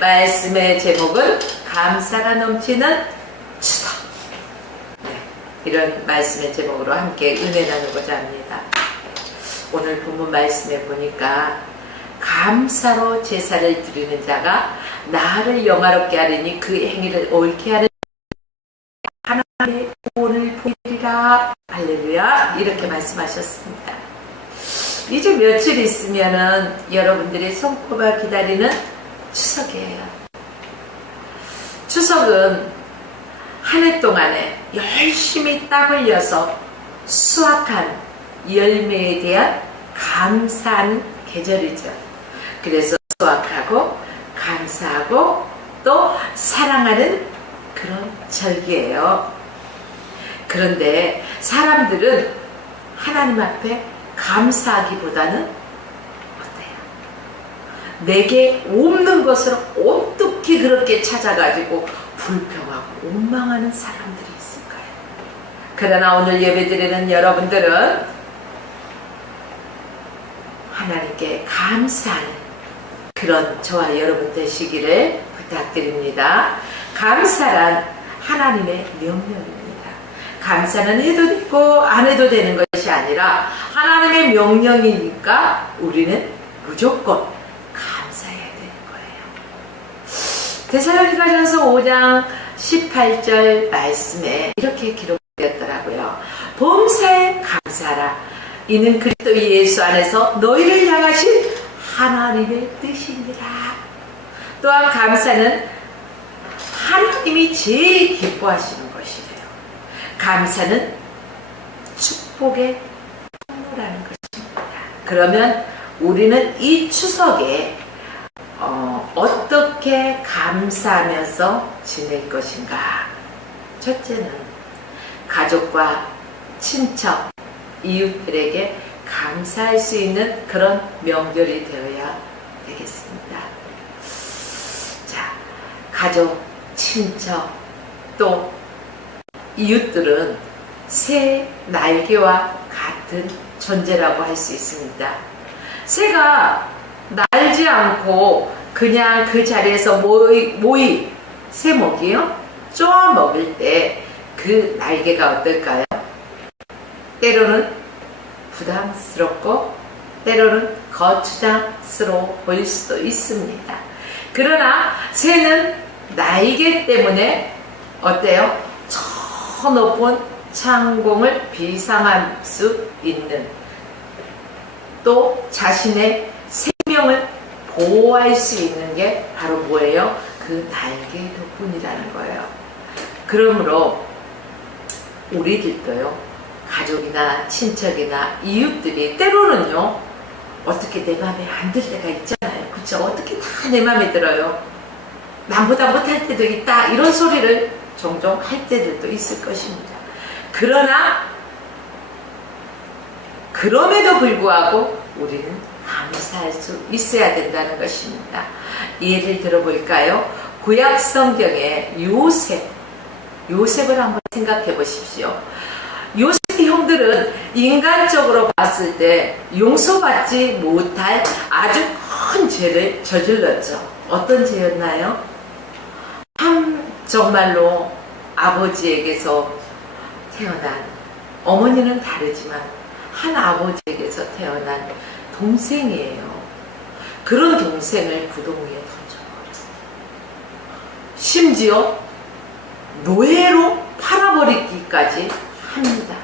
말씀의 제목은 감사가 넘치는 추석. 이런 말씀의 제목으로 함께 은혜 나누고자 합니다. 오늘 본문 말씀에 보니까 감사로 제사를 드리는 자가 나를 영화롭게 하리니 그 행위를 옳게 하는 하나님의 구원을 보이리라. 할렐루야. 이렇게 말씀하셨습니다. 이제 며칠 있으면은 여러분들이 손꼽아 기다리는 추석이에요. 추석은 한 해 동안에 열심히 땀 흘려서 수확한 열매에 대한 감사한 계절이죠. 그래서 수확하고 감사하고 또 사랑하는 그런 절기예요. 그런데 사람들은 하나님 앞에 감사하기보다는 어때요? 내게 없는 것을 어떻게 그렇게 찾아가지고 불평하고 원망하는 사람들이 있을 거예요. 그러나 오늘 예배드리는 여러분들은 하나님께 감사하는 그런 저와 여러분 되시기를 부탁드립니다. 감사란 하나님의 명령입니다. 감사는 해도 되고 안 해도 되는 것이 아니라 하나님의 명령이니까 우리는 무조건 감사해야 되는 거예요. 데살로니가전서 5장 18절 말씀에 이렇게 기록되었더라고요. 범사에 감사하라. 이는 그리스도 예수 안에서 너희를 향하신 하나님의 뜻이니라. 또한 감사는 하나님이 제일 기뻐하시는 것이래요. 감사는 축복의 통로라는 것입니다. 그러면 우리는 이 추석에 어떻게 감사하면서 지낼 것인가? 첫째는 가족과 친척, 이웃들에게 감사할 수 있는 그런 명절이 되어야 되겠습니다. 자, 가족, 친척, 또 이웃들은 새 날개와 같은 존재라고 할 수 있습니다. 새가 날지 않고 그냥 그 자리에서 새 먹이요? 쪼아 먹을 때 그 날개가 어떨까요? 때로는 부담스럽고 때로는 거추장스러워 보일 수도 있습니다. 그러나 새는 날개 때문에 어때요? 저 높은 창공을 비상할 수 있는, 또 자신의 생명을 보호할 수 있는 게 바로 뭐예요? 그 날개 덕분이라는 거예요. 그러므로 우리들도요, 가족이나 친척이나 이웃들이 때로는요, 어떻게 내 마음에 안 들 때가 있잖아요. 그쵸? 어떻게 다 내 마음에 들어요. 남보다 못할 때도 있다. 이런 소리를 종종 할 때들도 있을 것입니다. 그러나 그럼에도 불구하고 우리는 감사할 수 있어야 된다는 것입니다. 예를 들어볼까요? 구약 성경의 요셉을 한번 생각해 보십시오. 요셉의 형들은 인간적으로 봤을 때 용서받지 못할 아주 큰 죄를 저질렀죠. 어떤 죄였나요? 정말로 아버지에게서 태어난, 어머니는 다르지만 한 아버지에게서 태어난 동생이에요. 그런 동생을 부동 위에 던져버렸어요. 심지어 노예로 팔아버리기까지 합니다.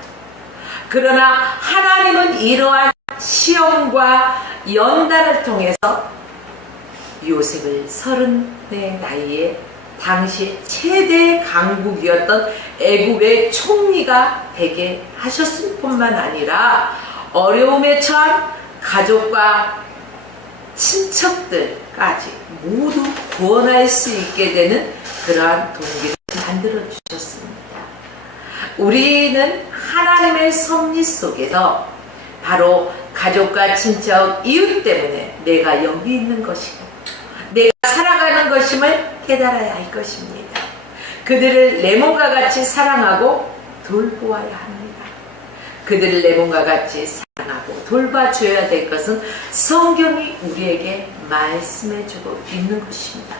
그러나 하나님은 이러한 시험과 연단을 통해서 요셉을 30의 나이에 당시 최대 강국이었던 애굽의 총리가 되게 하셨을 뿐만 아니라 어려움에 처한 가족과 친척들까지 모두 구원할 수 있게 되는 그러한 동기를 만들어 주셨습니다. 우리는 하나님의 섭리 속에서 바로 가족과 친척, 이웃 때문에 내가 여기 있는 것이고 내가 살아가는 것임을 깨달아야 할 것입니다. 그들을 내 몸과 같이 사랑하고 돌보아야 합니다. 그들을 내 몸과 같이 사랑하고 돌봐줘야 될 것은 성경이 우리에게 말씀해주고 있는 것입니다.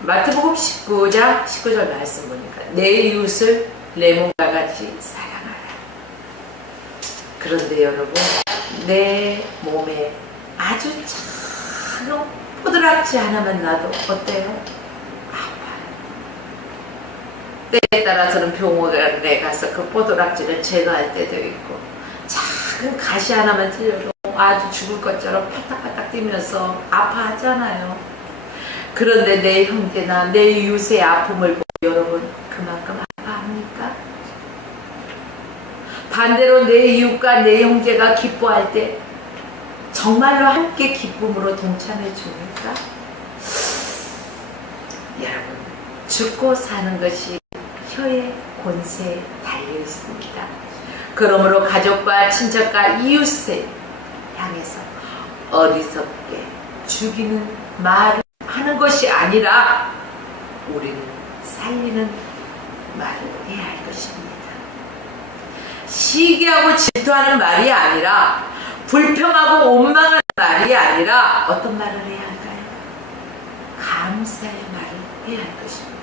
마태복음 19장 19절 말씀 보니까 내 이웃을 내 몸과 같이 사랑하라. 그런데 여러분, 내 몸에 아주 작은 포드락지 하나만 놔도 어때요? 아파요. 때에 따라서는 병원에 가서 그 포드락지를 제거할 때도 있고, 작은 가시 하나만 찔려도 아주 죽을 것처럼 파닥파닥 뛰면서 아파하잖아요. 그런데 내 형제나 내 이웃의 아픔을 보고 여러분 그만큼 아파합니까? 반대로 내 이웃과 내 형제가 기뻐할 때 정말로 함께 기쁨으로 동참해 줍니까? 여러분, 죽고 사는 것이 혀의 권세에 달려 있습니다. 그러므로 가족과 친척과 이웃을 향해서 어리석게 죽이는 말을 하는 것이 아니라 우리는 살리는 말을 해야 할 것입니다. 시기하고 질투하는 말이 아니라, 불평하고 원망하는 말이 아니라 어떤 말을 해야 할까요? 감사의 말을 해야 할 것입니다.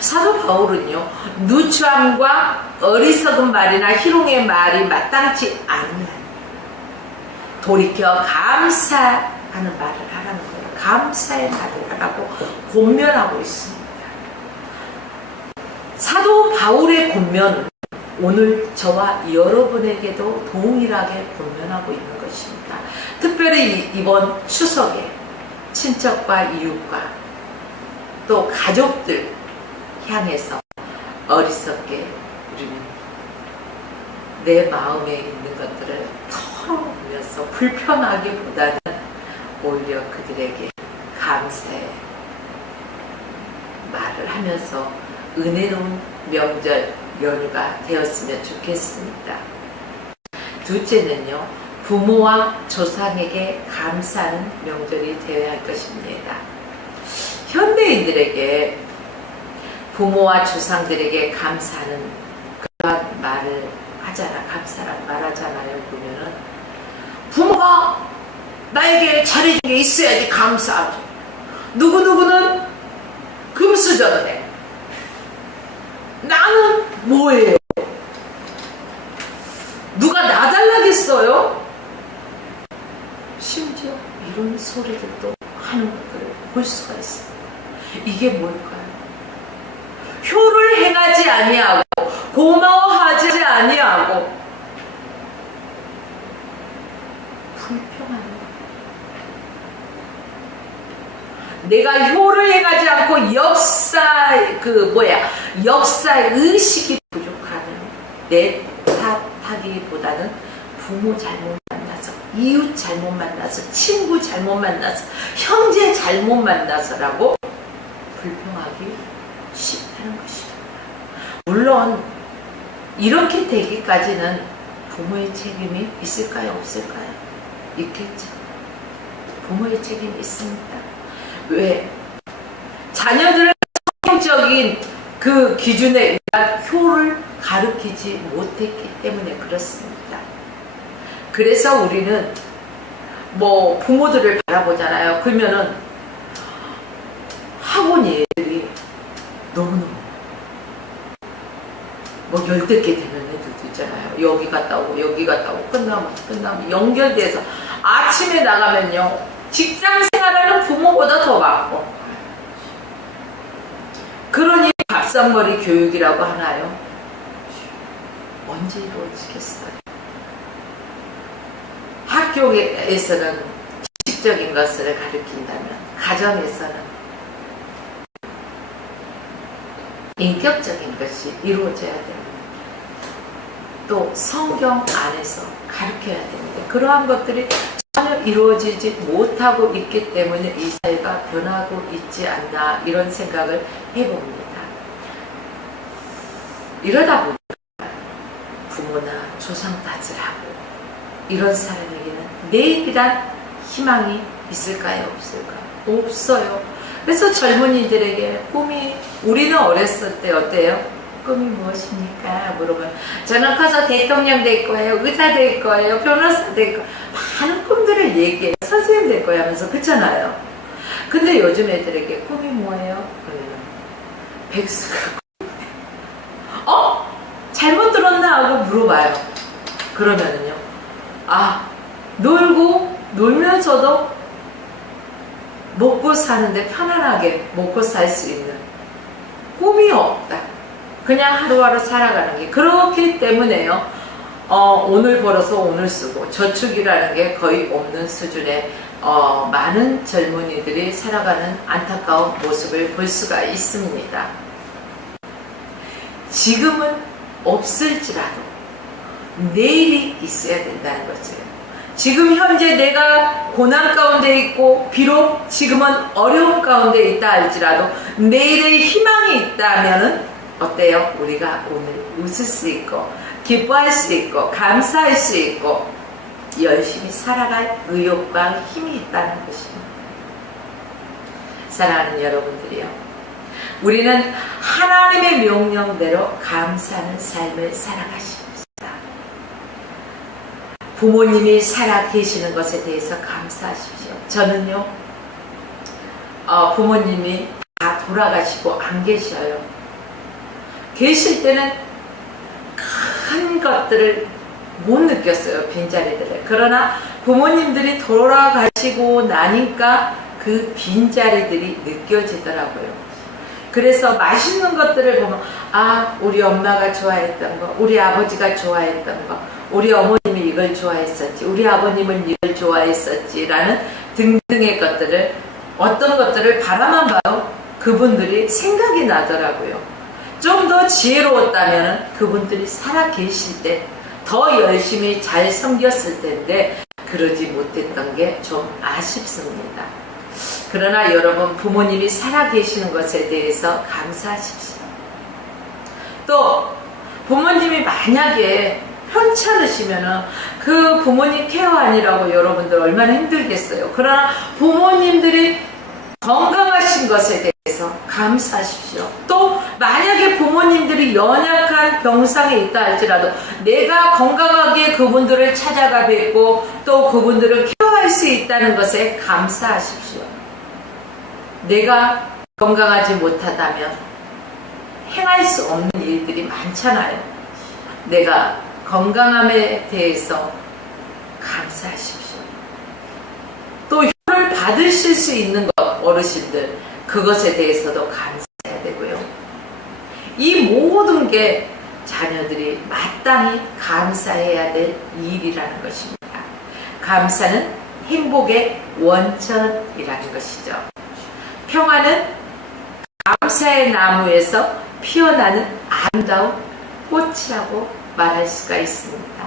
사도 바울은요, 누추함과 어리석은 말이나 희롱의 말이 마땅치 않으면 돌이켜 감사하는 말을 하라는 거예요. 감사의 말을 하라고 권면하고 있습니다. 사도 바울의 권면은 오늘 저와 여러분에게도 동일하게 권면하고 있는 것입니다. 특별히 이번 추석에 친척과 이웃과 또 가족들 향해서 어리석게 우리는 내 마음에 있는 것들을 털어놓으면서 불평하기보다는 오히려 그들에게 감사의 말을 하면서 은혜로운 명절 연휴가 되었으면 좋겠습니다. 둘째는요, 부모와 조상에게 감사하는 명절이 되어야 할 것입니다. 현대인들에게 부모와 조상들에게 감사하는 그런 말을 하잖아, 감사란 말하잖아요. 보면은 부모가 나에게 잘해준 게 있어야지 감사하죠. 누구누구는 금수저네. 나는 뭐예요? 누가 나달라겠어요? 심지어 이런 소리들도 하는 것들을 볼 수가 있습니다. 이게 뭘까요? 효를 행하지 아니하고 고마워하지 아니하고 불평하는 것. 내가 효를 행하지 않고 역사의 의식이 부족하는 내 탓하기보다는 부모 잘못 만나서, 이웃 잘못 만나서, 친구 잘못 만나서, 형제 잘못 만나서라고 불평하기 쉽다는 것입니다. 물론 이렇게 되기까지는 부모의 책임이 있을까요? 없을까요? 있겠죠. 부모의 책임이 있습니다. 왜? 자녀들은 성경적인 그 기준에 의한 효를 가르치지 못했기 때문에 그렇습니다. 그래서 우리는 뭐 부모들을 바라보잖아요. 그러면은 학원 애들이 너무너무 뭐 열댓 개 되는 애들도 있잖아요. 여기 갔다 오고 여기 갔다 오고 끝나면 연결돼서 아침에 나가면요, 직장 생활하는 부모보다 더 많고. 그러니 밥상머리 교육이라고 하나요? 언제 이루어지겠어요? 학교에서는 지식적인 것을 가르친다면 가정에서는 인격적인 것이 이루어져야 됩니다. 또 성경 안에서 가르쳐야 됩니다. 그러한 것들이 전혀 이루어지지 못하고 있기 때문에 이 사회가 변하고 있지 않나, 이런 생각을 해봅니다. 이러다 보니까 부모나 조상 탓을 하고 이런 사람에게는 내일이란 희망이 있을까요? 없을까요? 없어요. 그래서 젊은이들에게 우리는 어렸을 때 어때요? 꿈이 무엇입니까? 물어보면 저는 커서 대통령 될 거예요, 의사 될 거예요, 변호사 될 거예요. 많은 꿈들을 얘기해요. 선생님 될 거예요 하면서. 그렇잖아요. 근데 요즘 애들에게 꿈이 뭐예요? 백수가 잘못 들었나 하고 물어봐요. 그러면은요, 놀면서도 먹고 사는데 편안하게 먹고 살 수 있는 꿈이 없다. 그냥 하루하루 살아가는 게. 그렇기 때문에요, 오늘 벌어서 오늘 쓰고 저축이라는 게 거의 없는 수준의 많은 젊은이들이 살아가는 안타까운 모습을 볼 수가 있습니다. 지금은 없을지라도 내일이 있어야 된다는 거죠. 지금 현재 내가 고난 가운데 있고 비록 지금은 어려움 가운데 있다 할지라도 내일의 희망이 있다면은 어때요? 우리가 오늘 웃을 수 있고 기뻐할 수 있고 감사할 수 있고 열심히 살아갈 의욕과 힘이 있다는 것입니다. 사랑하는 여러분들이요, 우리는 하나님의 명령대로 감사하는 삶을 살아가십니다. 부모님이 살아 계시는 것에 대해서 감사하십시오. 저는요, 부모님이 다 돌아가시고 안 계셔요. 계실 때는 큰 것들을 못 느꼈어요, 빈자리들을. 그러나 부모님들이 돌아가시고 나니까 그 빈자리들이 느껴지더라고요. 그래서 맛있는 것들을 보면 우리 엄마가 좋아했던 거, 우리 아버지가 좋아했던 거, 우리 어머님이 이걸 좋아했었지, 우리 아버님은 이걸 좋아했었지 라는 등등의 것들을, 어떤 것들을 바라만 봐도 그분들이 생각이 나더라고요. 좀 더 지혜로웠다면 그분들이 살아 계실 때 더 열심히 잘 섬겼을 텐데 그러지 못했던 게 좀 아쉽습니다. 그러나 여러분, 부모님이 살아 계시는 것에 대해서 감사하십시오. 또 부모님이 만약에 편찮으시면은 그 부모님 케어하느라고 여러분들 얼마나 힘들겠어요. 그러나 부모님들이 건강하신 것에 대해서 감사하십시오. 또 만약에 부모님들이 연약한 병상에 있다 할지라도 내가 건강하게 그분들을 찾아가 뵙고 또 그분들을 케어할 수 있다는 것에 감사하십시오. 내가 건강하지 못하다면 행할 수 없는 일들이 많잖아요. 내가 건강함에 대해서 감사하십시오. 또 혀를 받으실 수 있는 것, 어르신들, 그것에 대해서도 감사해야 되고요. 이 모든 게 자녀들이 마땅히 감사해야 될 일이라는 것입니다. 감사는 행복의 원천이라는 것이죠. 평화는 감사의 나무에서 피어나는 아름다운 꽃이라고 말할 수가 있습니다.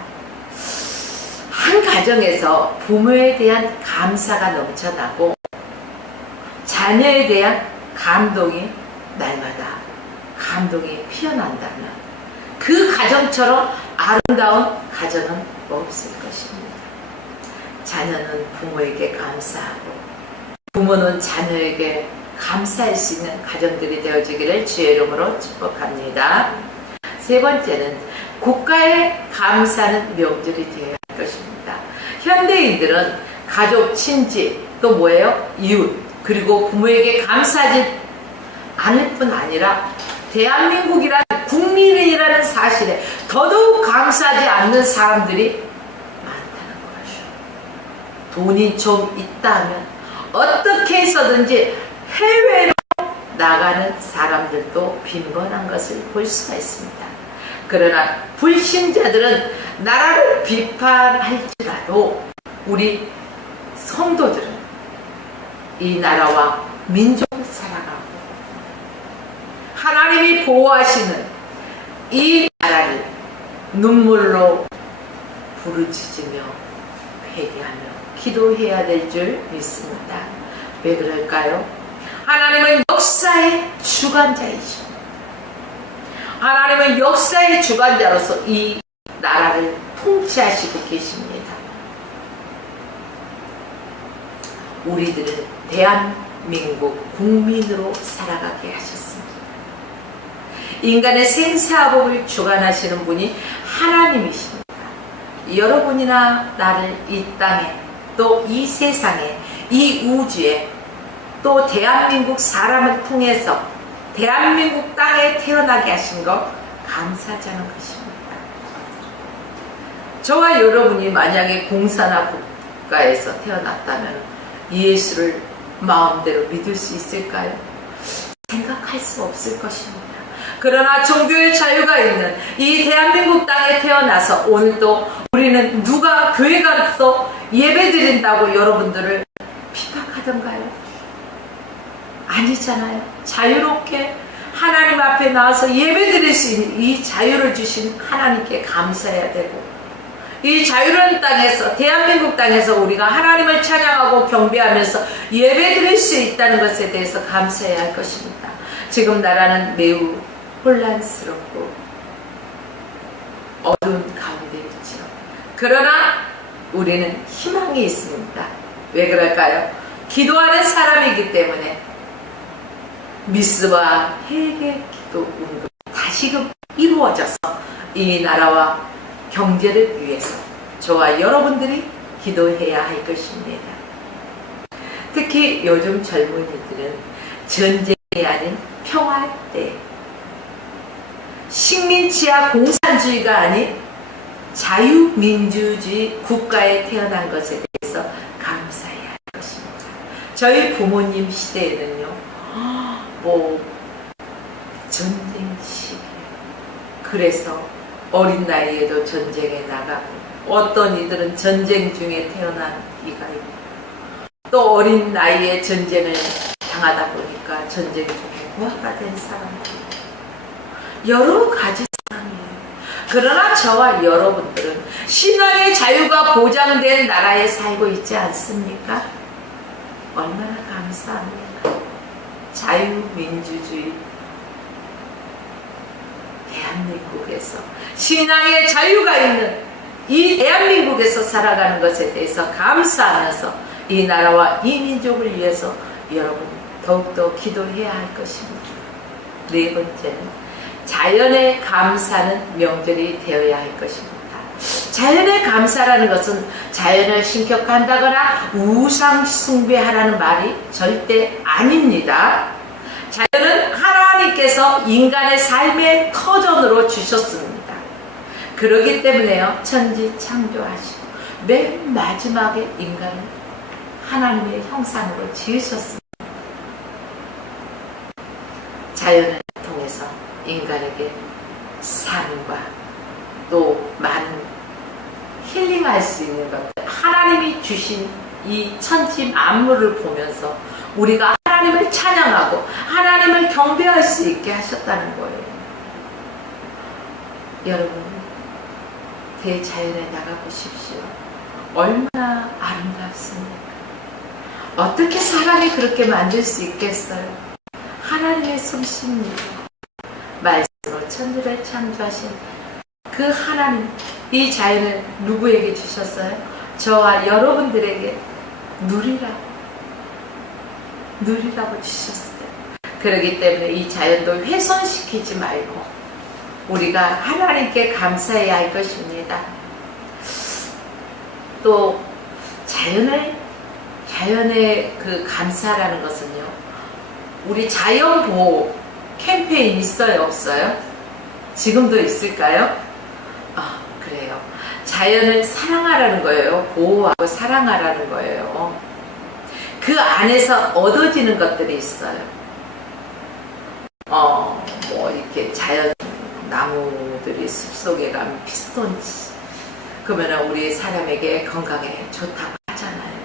한 가정에서 부모에 대한 감사가 넘쳐나고 자녀에 대한 감동이 날마다 감동이 피어난다면 그 가정처럼 아름다운 가정은 없을 것입니다. 자녀는 부모에게 감사하고 부모는 자녀에게 감사할 수 있는 가정들이 되어지기를 주의 이름으로 축복합니다. 세 번째는 국가에 감사하는 명절이 되어야 할 것입니다. 현대인들은 가족, 친지, 또 뭐예요? 이웃, 그리고 부모에게 감사하지 않을 뿐 아니라 대한민국이라는 국민이라는 사실에 더더욱 감사하지 않는 사람들이 많다는 것이죠. 돈이 좀 있다면 어떻게 해서든지 해외로 나가는 사람들도 빈번한 것을 볼 수가 있습니다. 그러나 불신자들은 나라를 비판할지라도 우리 성도들은 이 나라와 민족을 살아가고 하나님이 보호하시는 이 나라를 눈물로 부르짖으며 회개하며 기도해야 될 줄 믿습니다. 왜 그럴까요? 하나님은 역사의 주관자이십니다. 하나님은 역사의 주관자로서 이 나라를 통치하시고 계십니다. 우리들은 대한민국 국민으로 살아가게 하셨습니다. 인간의 생사복을 주관하시는 분이 하나님이십니다. 여러분이나 나를 이 땅에 또 이 세상에 이 우주에 또 대한민국 사람을 통해서 대한민국 땅에 태어나게 하신 것 감사하자는 것입니다. 저와 여러분이 만약에 공산화 국가에서 태어났다면 예수를 마음대로 믿을 수 있을까요? 생각할 수 없을 것입니다. 그러나 종교의 자유가 있는 이 대한민국 땅에 태어나서 오늘도 우리는 누가 교회 가서 예배 드린다고 여러분들을 핍박하던가요? 아니잖아요. 자유롭게 하나님 앞에 나와서 예배 드릴 수 있는 이 자유를 주신 하나님께 감사해야 되고, 이 자유로운 땅에서 대한민국 땅에서 우리가 하나님을 찬양하고 경배하면서 예배 드릴 수 있다는 것에 대해서 감사해야 할 것입니다. 지금 나라는 매우 혼란스럽고 어두운 가운데 있죠. 그러나 우리는 희망이 있습니다. 왜 그럴까요? 기도하는 사람이기 때문에 미스와 회개 기도 운동 다시금 이루어져서 이 나라와 경제를 위해서 저와 여러분들이 기도해야 할 것입니다. 특히 요즘 젊은이들은 전쟁이 아닌 평화 때 식민지와 공산주의가 아닌 자유민주주의 국가에 태어난 것에 대해서 감사해야 할 것입니다. 저희 부모님 시대에는요, 전쟁 시기, 그래서 어린 나이에도 전쟁에 나가고, 어떤 이들은 전쟁 중에 태어난 이가 있고, 또 어린 나이에 전쟁을 당하다 보니까 전쟁 중에 부하가 된 사람들, 여러 가지 상황이에요. 그러나 저와 여러분들은 신앙의 자유가 보장된 나라에 살고 있지 않습니까? 얼마나 감사합니까? 자유민주주의 대한민국에서 신앙의 자유가 있는 이 대한민국에서 살아가는 것에 대해서 감사하면서 이 나라와 이 민족을 위해서 여러분 더욱더 기도해야 할 것입니다. 네 번째는 자연에 감사하는 명절이 되어야 할 것입니다. 자연에 감사라는 것은 자연을 신격한다거나 우상 숭배하라는 말이 절대 아닙니다. 자연은 하나님께서 인간의 삶의 터전으로 주셨습니다. 그렇기 때문에요, 천지 창조하시고 맨 마지막에 인간을 하나님의 형상으로 지으셨습니다. 자연을 통해서 인간에게 삶과 또 많은 힐링할 수 있는 것들, 하나님이 주신 이 천지 만물을 보면서 우리가 하나님을 찬양하고 하나님을 경배할 수 있게 하셨다는 거예요. 여러분, 대자연에 나가보십시오. 얼마나 아름답습니까? 어떻게 사람이 그렇게 만들 수 있겠어요? 하나님의 솜씨입니다. 말씀으로 천지를 창조하신 그 하나님, 이 자연을 누구에게 주셨어요? 저와 여러분들에게 누리라고 주셨어요. 그렇기 때문에 이 자연도 훼손시키지 말고 우리가 하나님께 감사해야 할 것입니다. 또 자연의 그 감사라는 것은요, 우리 자연보호 캠페인 있어요, 없어요? 지금도 있을까요? 그래요. 자연을 사랑하라는 거예요. 보호하고 사랑하라는 거예요. 그 안에서 얻어지는 것들이 있어요. 이렇게 자연 나무들이 숲속에 가면 피스톤치, 그러면 우리 사람에게 건강에 좋다고 하잖아요.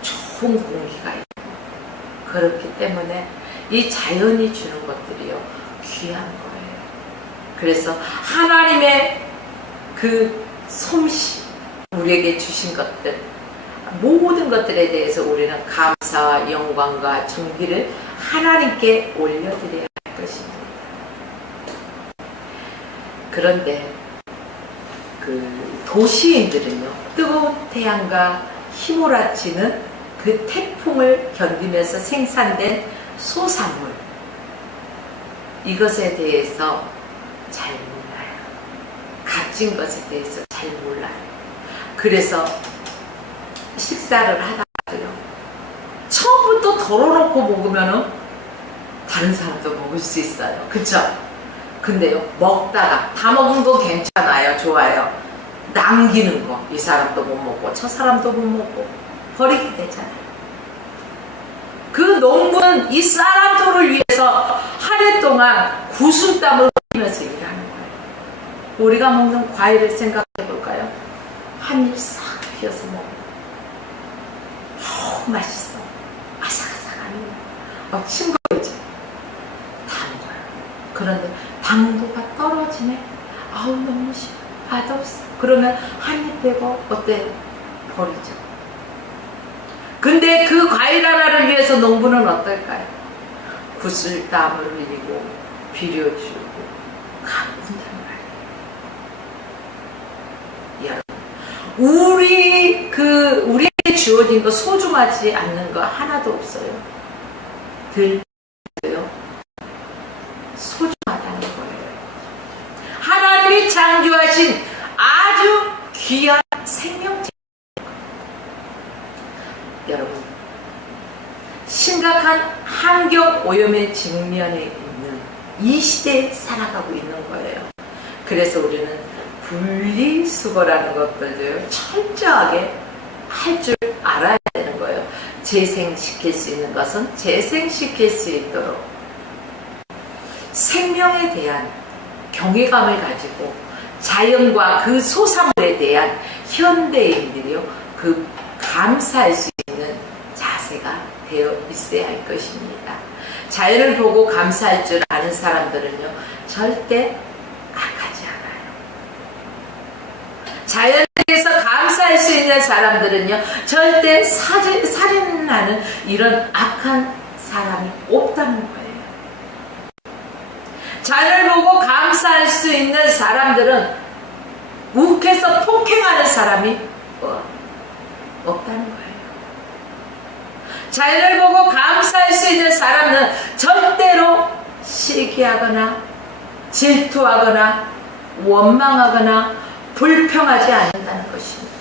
좋은 공기가 있고, 그렇기 때문에 이 자연이 주는 것들이요, 귀한 거예요. 그래서 하나님의 그 솜씨, 우리에게 주신 것들, 모든 것들에 대해서 우리는 감사와 영광과 존귀를 하나님께 올려드려야 할 것입니다. 그런데 그 도시인들은요, 뜨거운 태양과 휘몰아치는 그 태풍을 견디면서 생산된 소산물, 이것에 대해서 잘 몰라요. 값진 것에 대해서 잘 몰라요. 그래서 식사를 하다가도요, 처음 또 덜어놓고 먹으면은 다른 사람도 먹을 수 있어요. 그쵸? 근데요, 먹다가 다 먹은 거 괜찮아요. 좋아요. 남기는 거, 이 사람도 못 먹고 저 사람도 못 먹고 버리게 되잖아요. 그 농부는 이 쌀한토를 위해서 한 해 동안 구슬땀을 흘리면서 일하는 거예요. 우리가 먹는 과일을 생각해 볼까요? 한 입 싹 휘어서 먹어. 맛있어. 아삭아삭하니 싱거워지. 다 먹어요. 그런데 당도가 떨어지네. 아우 너무 싫어. 맛없어. 그러면 한 입 빼고 어때? 버리죠. 근데 그 과일 하나를 위해서 농부는 어떨까요? 구슬땀을 흘리고 비려주고 가꾼단 말이에요. 여러분, 우리에게 주어진 거 소중하지 않는 거 하나도 없어요. 들려요. 소중하다는 거예요. 하나님이 창조하신 아주 귀한 생명체. 여러분, 심각한 환경 오염에 직면해 있는 이 시대에 살아가고 있는 거예요. 그래서 우리는 분리수거라는 것들도 철저하게 할 줄 알아야 되는 거예요. 재생시킬 수 있는 것은 재생시킬 수 있도록 생명에 대한 경외감을 가지고 자연과 그 소산물에 대한 현대인들이요, 그 감사할 수 있는 자세가 되어 있어야 할 것입니다. 자연을 보고 감사할 줄 아는 사람들은요, 절대 악하지 않아요. 자연에 대해서 감사할 수 있는 사람들은요, 절대 살인하는 이런 악한 사람이 없다는 거예요. 자연을 보고 감사할 수 있는 사람들은 욱해서 폭행하는 사람이 없다는 거예요. 자연을 보고 감사할 수 있는 사람은 절대로 시기하거나 질투하거나 원망하거나 불평하지 않는다는 것입니다.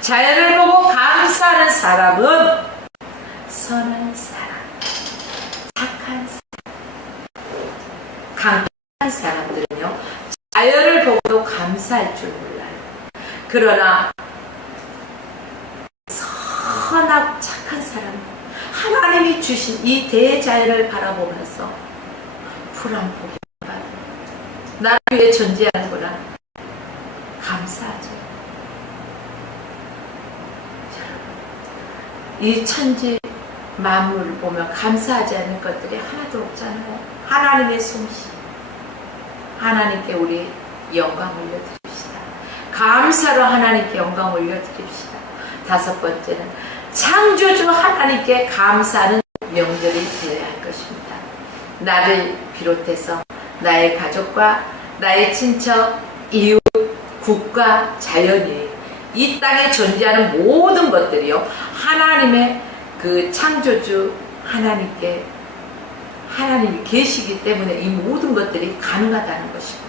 자연을 보고 감사하는 사람은 선한 사람, 착한 사람, 강한 사람들은요, 자연을 보고도 감사할 줄 몰라요. 그러나 선하고 착한 사람, 하나님이 주신 이 대자연을 바라보면서 불안포기 나를 위해 존재하는구나, 감사하죠. 이 천지 만물을 보면 감사하지 않는 것들이 하나도 없잖아요. 하나님의 솜씨, 하나님께 우리 영광 올려드립시다. 감사로 하나님께 영광 올려드립시다. 다섯 번째는 창조주 하나님께 감사하는 명절이 되어야 할 것입니다. 나를 비롯해서 나의 가족과 나의 친척, 이웃, 국가, 자연이, 이 땅에 존재하는 모든 것들이요, 하나님의 그 창조주 하나님께, 하나님이 계시기 때문에 이 모든 것들이 가능하다는 것입니다.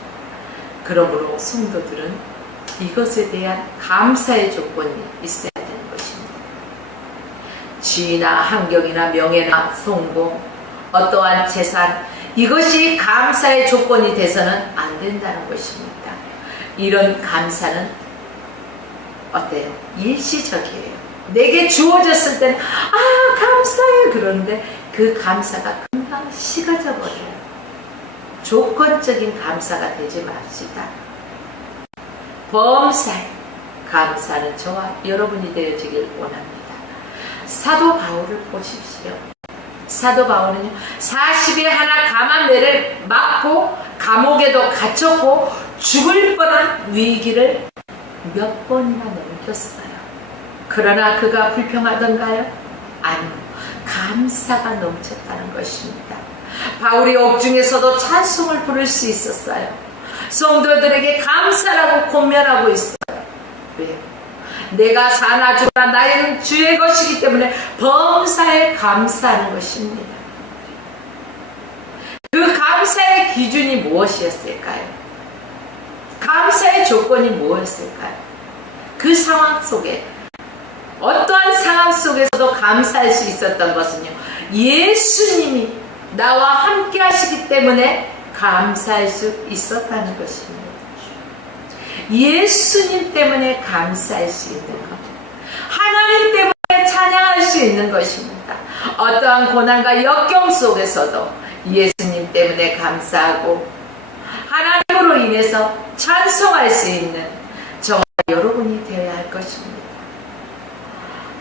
그러므로 성도들은 이것에 대한 감사의 조건이 있어야 되는 것입니다. 지위나 환경이나 명예나 성공, 어떠한 재산, 이것이 감사의 조건이 돼서는 안 된다는 것입니다. 이런 감사는 어때요? 일시적이에요. 내게 주어졌을 때는 감사해요. 그런데 그 감사가 금방 식어져 버려요. 조건적인 감사가 되지 맙시다. 범사에 감사는 저와 여러분이 되어지길 원합니다. 사도 바울을 보십시오. 사도 바울은요, 40에 하나 감암매를 맞고 감옥에도 갇혔고 죽을 뻔한 위기를 몇 번이나 넘겼어요. 그러나 그가 불평하던가요? 아니요, 감사가 넘쳤다는 것입니다. 바울이 옥중에서도 찬송을 부를 수 있었어요. 성도들에게 감사라고 권면하고 있어요. 왜요? 내가 사나 죽으나 나의 주의 것이기 때문에 범사에 감사하는 것입니다. 그 감사의 기준이 무엇이었을까요? 감사의 조건이 무엇일까요? 그 상황 속에 어떠한 상황 속에서도 감사할 수 있었던 것은요, 예수님이 나와 함께 하시기 때문에 감사할 수 있었다는 것입니다. 예수님 때문에 감사할 수 있는 것, 하나님 때문에 찬양할 수 있는 것입니다. 어떠한 고난과 역경 속에서도 예수님 때문에 감사하고 하나님으로 인해서 찬송할 수 있는 저와 여러분이 되어야 할 것입니다.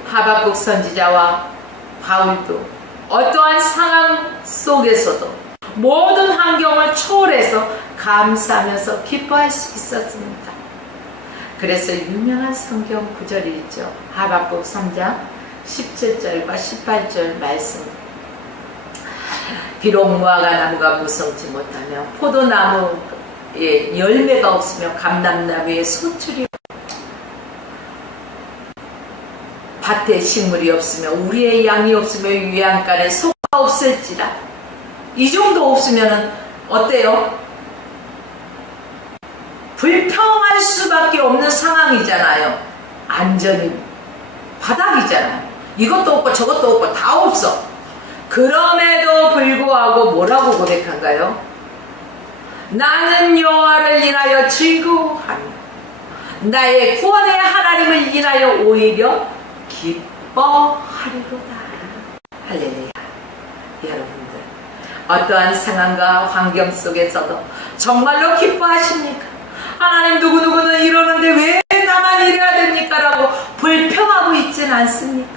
하박국 선지자와 바울도 어떠한 상황 속에서도 모든 환경을 초월해서 감사하면서 기뻐할 수 있었습니다. 그래서 유명한 성경 구절이 있죠. 하박국 3장 17절과 18절 말씀. 비록 무화과 나무가 무성치 못하며 포도나무에 열매가 없으며 감람나무에 소출이 밭에 식물이 없으며 우리의 양이 없으며 유양간에 소가 없을지라. 이 정도 없으면 어때요? 불평할 수밖에 없는 상황이잖아요. 안전이 바닥이잖아요. 이것도 없고 저것도 없고 다 없어. 그럼에도 불구하고 뭐라고 고백한가요? 나는 여호와를 인하여 즐거워하며 나의 구원의 하나님을 인하여 오히려 기뻐하리로다. 할렐루야. 여러분들, 어떠한 상황과 환경 속에서도 정말로 기뻐하십니까? 하나님, 누구누구는 이러는데 왜 나만 이래야 됩니까? 라고 불평하고 있진 않습니까?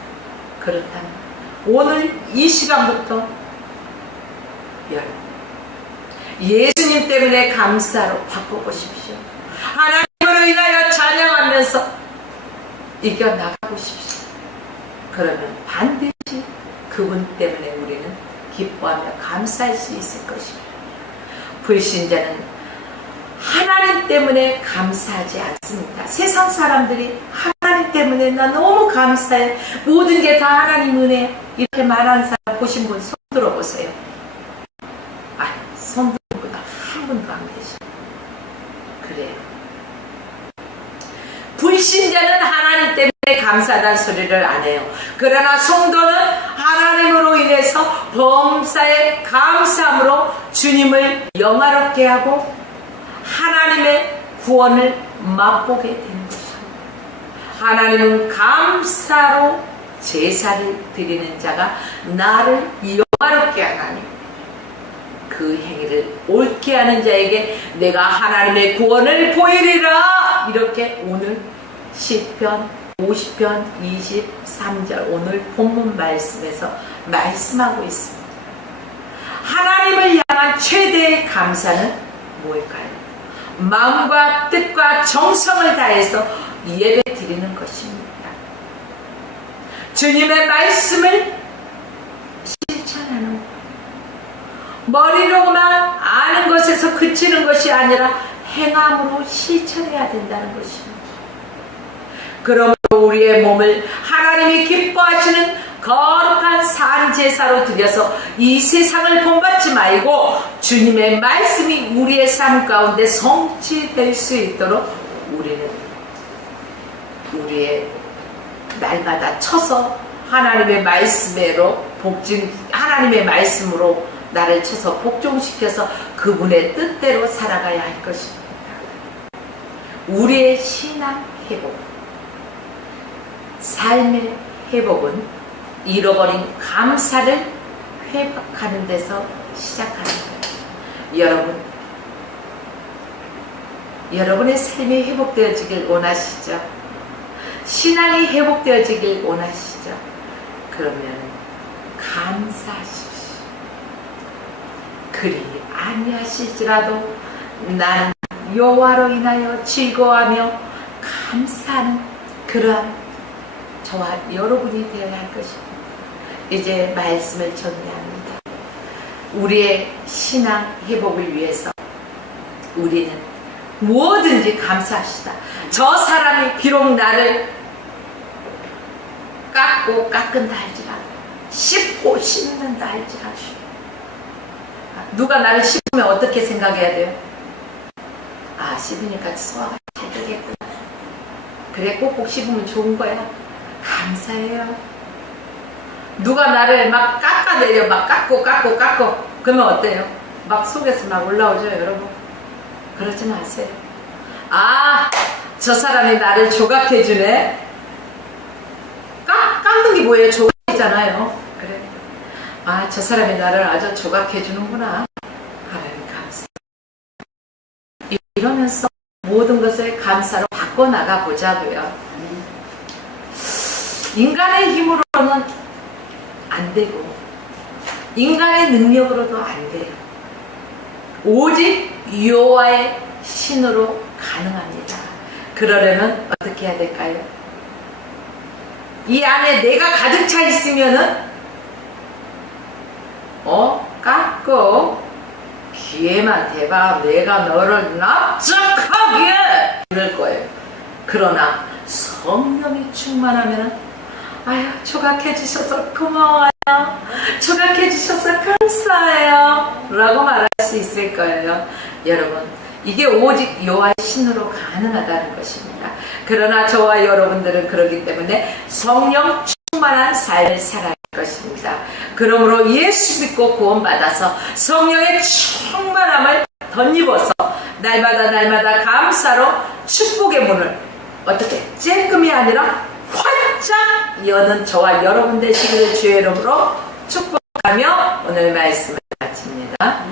그렇다면 오늘 이 시간부터 여러분, 예수님 때문에 감사로 바꿔보십시오. 하나님으로 인하여 찬양하면서 이겨나가보십시오. 그러면 반드시 그분 때문에 우리는 기뻐하며 감사할 수 있을 것입니다. 불신자는 하나님 때문에 감사하지 않습니다. 세상 사람들이 하나님 때문에 나 너무 감사해, 모든 게 다 하나님 은혜, 이렇게 말하는 사람 보신 분 손 들어보세요. 아, 손 드는 분 한 분도 안 계시죠. 그래요. 불신자는 하나님 때문에 감사하다는 소리를 안 해요. 그러나 성도는 하나님으로 인해서 범사에 감사함으로 주님을 영화롭게 하고 하나님의 구원을 맛보게 되는 것입니다. 하나님은 감사로 제사를 드리는 자가 나를 영화롭게 하나니 그 행위를 옳게 하는 자에게 내가 하나님의 구원을 보이리라. 이렇게 오늘 시편 50편 23절 오늘 본문 말씀에서 말씀하고 있습니다. 하나님을 향한 최대의 감사는 뭘까요? 마음과 뜻과 정성을 다해서 예배 드리는 것입니다. 주님의 말씀을 실천하는 것, 머리로만 아는 것에서 그치는 것이 아니라 행함으로 실천해야 된다는 것입니다. 그러므로 우리의 몸을 하나님이 기뻐하시는 거룩한 산제사로 드려서 이 세상을 본받지 말고 주님의 말씀이 우리의 삶 가운데 성취될 수 있도록 우리는 우리의 날마다 쳐서 하나님의 말씀으로 하나님의 말씀으로 나를 쳐서 복종시켜서 그분의 뜻대로 살아가야 할 것입니다. 우리의 신앙 회복, 삶의 회복은 잃어버린 감사를 회복하는 데서 시작하는 거예요. 여러분의 삶이 회복되어지길 원하시죠? 신앙이 회복되어지길 원하시죠? 그러면 감사하십시오. 그리 아니하실지라도 나는 여호와로 인하여 즐거워하며 감사하는 그러한 저와 여러분이 되어야 할 것입니다. 이제 말씀을 정리합니다. 우리의 신앙 회복을 위해서 우리는 뭐든지 감사합시다. 저 사람이 비록 나를 깎고 깎은다 할지라도, 씹고 씹는다 할지라도, 누가 나를 씹으면 어떻게 생각해야 돼요? 아, 씹으니까 소화가 잘 되겠구나. 그래, 꼭꼭 씹으면 좋은 거야. 감사해요. 누가 나를 막 깎아내려, 막 깎고 그러면 어때요? 막 속에서 막 올라오죠, 여러분? 그러지 마세요. 아, 저 사람이 나를 조각해주네. 깎는 게 뭐예요? 조각이잖아요. 그래. 아, 저 사람이 나를 아주 조각해주는구나. 하나님 감사. 이러면서 모든 것을 감사로 바꿔나가 보자고요. 인간의 힘으로는 안 되고 인간의 능력으로도 안 돼요. 오직 여호와의 신으로 가능합니다. 그러려면 어떻게 해야 될까요? 이 안에 내가 가득 차 있으면은 깎고 귀에만 대봐 내가 너를 납작하게 이럴 거예요. 그러나 성령이 충만하면 아유 조각해 주셔서 고마워요. 조각해 주셔서 감사해요. 라고 말할 수 있을 거예요. 여러분 이게 오직 여호와의 신으로 가능하다는 것입니다. 그러나 저와 여러분들은 그렇기 때문에 성령 충만한 삶을 살아야 할 것입니다. 그러므로 예수 믿고 구원받아서 성령의 충만함을 덧입어서 날마다 감사로 축복의 문을 어떻게 쬐끔이 아니라 활짝 여는 저와 여러분 되시기를 주의 이름으로 축복하며 오늘 말씀을 마칩니다.